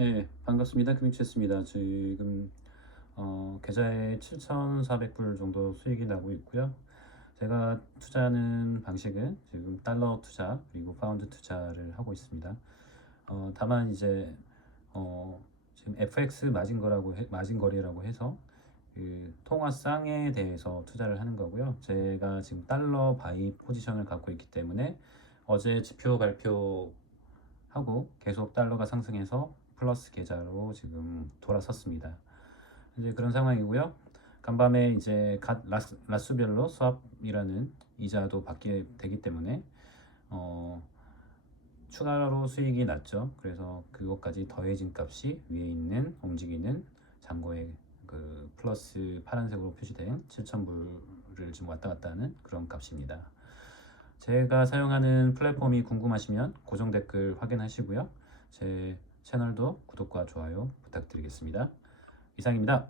네, 반갑습니다. 금익체스입니다. 지금 어, 계좌에 7,400불 정도 수익이 나고 있고요. 제가 투자하는 방식은 지금 달러 투자 그리고 파운드 투자를 하고 있습니다. 어, 다만 이제 어, 지금 FX 마진 거라고 해, 마진 거리라고 해서 그 통화 쌍에 대해서 투자를 하는 거고요. 제가 지금 달러 바이 포지션을 갖고 있기 때문에 어제 지표 발표하고 계속 달러가 상승해서 플러스 계좌로 지금 돌아섰습니다. 이제 그런 상황이고요. 간밤에 이제 갓 라스, 라수별로 수합이라는 이자도 받게 되기 때문에 어, 추가로 수익이 났죠. 그래서 그것까지 더해진 값이 위에 있는 움직이는 잔고의 그 플러스 파란색으로 표시된 7,000불을 지금 왔다 갔다 하는 그런 값입니다. 제가 사용하는 플랫폼이 궁금하시면 고정 댓글 확인하시고요. 제 채널도 구독과 좋아요 부탁드리겠습니다. 이상입니다.